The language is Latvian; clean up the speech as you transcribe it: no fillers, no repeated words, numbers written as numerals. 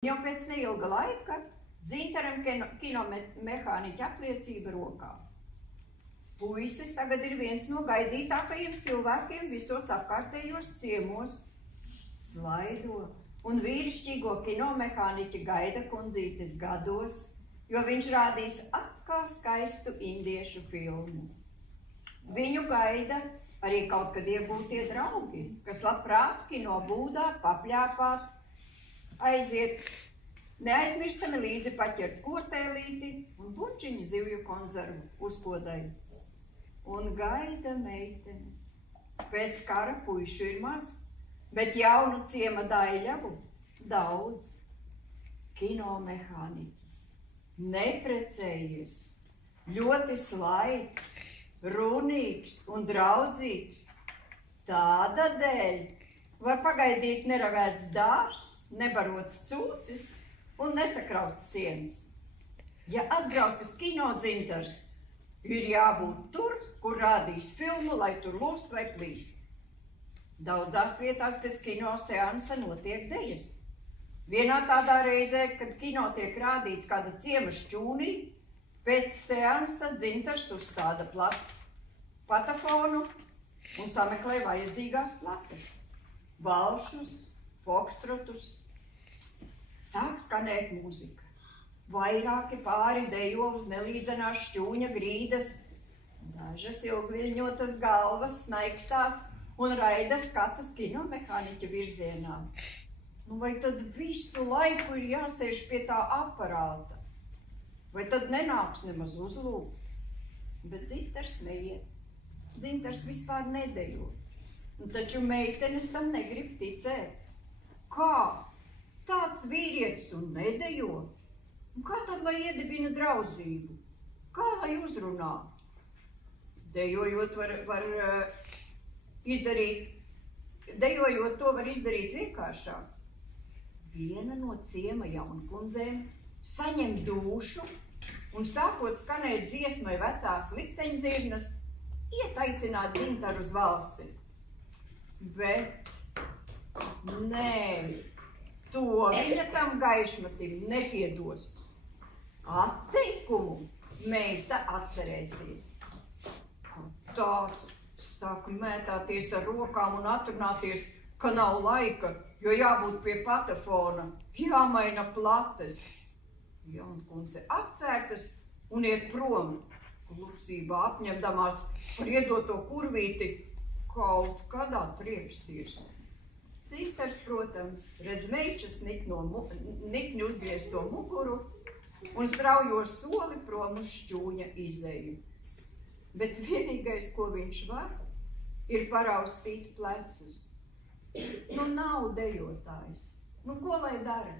Jau pēc neilga laika Dzintaram kinomehāniķa apliecība rokā. Puisis tagad ir viens no gaidītākajiem cilvēkiem visos apkārtējos ciemos. Slaido un vīrišķīgo kinomehāniķa gaida kundzītes gados, jo viņš rādīs atkal skaistu indiešu filmu. Viņu gaida arī kaut kad iegūtie draugi, kas labprāt kino būdā papļāpāt, aiziet neaizmirstami līdzi paķert kotēlīti un bučiņu zivju konzervu uzkodai. Un gaida meitenes. Pēc kara puišu ir maz, bet jaunu ciema daļavu daudz. Kinomehāniķis, neprecējies, ļoti slaids, runīgs un draudzīgs. Tāda dēļ var pagaidīt neravēts dārs, nebarots cūcis un nesakrauts sienas. Ja atbraucis kino Dzintars, ir jābūt tur, kur rādīs filmu, lai tur lūst vai plīst. Daudzās vietās pēc kino seansa notiek dejas. Vienā tādā reizē, kad kino tiek rādīts kāda ciema šķūnī, pēc seansa Dzintars uzstāda patafonu un sameklē vajadzīgās plates. Valšus, fokstrotus. Sāk skanēt mūzika. Vairāki pāri dejo uz nelīdzenās šķūņa grīdas, dažas ilgviļņotas galvas snaikstās un raida skatus kinomehāniķa virzienā. Vai tad visu laiku ir jāsēž pie tā aparāta? Vai tad nenāks nemaz uzlūgt? Bet Dzintars neiet. Dzintars vispār nedejo. Taču meitenes tam negrib ticēt. Kā? Tāds vīrietis un nedejo? Kā tad, lai iedibina draudzību? Kā, lai uzrunā? Dejojot to var izdarīt vienkāršāk. Viena no ciema jaunkundzēm saņem dūšu un sākot skanēt dziesmai vecās likteņzirnas, iet aicināt Dzintaru uz valsi. Bet nē, to viņa tam gaišmatim nepiedos. Atteikumu meita atcerēsies. Tāds sāk mētāties ar rokām un atrunāties, ka nav laika, jo jābūt pie patafona, jāmaina plates. Jaunkundze apcērtas un iet prom, klusībā apņemdamās par iedoto kurvīti kaut kad atriepsties. Dzintars, protams, redz meičas nikni uzgriezto muguru un straujo soli prom uz šķūņa izeju. Bet vienīgais, ko viņš var, ir paraustīt plecus. Nav dejotājs. Ko lai dara?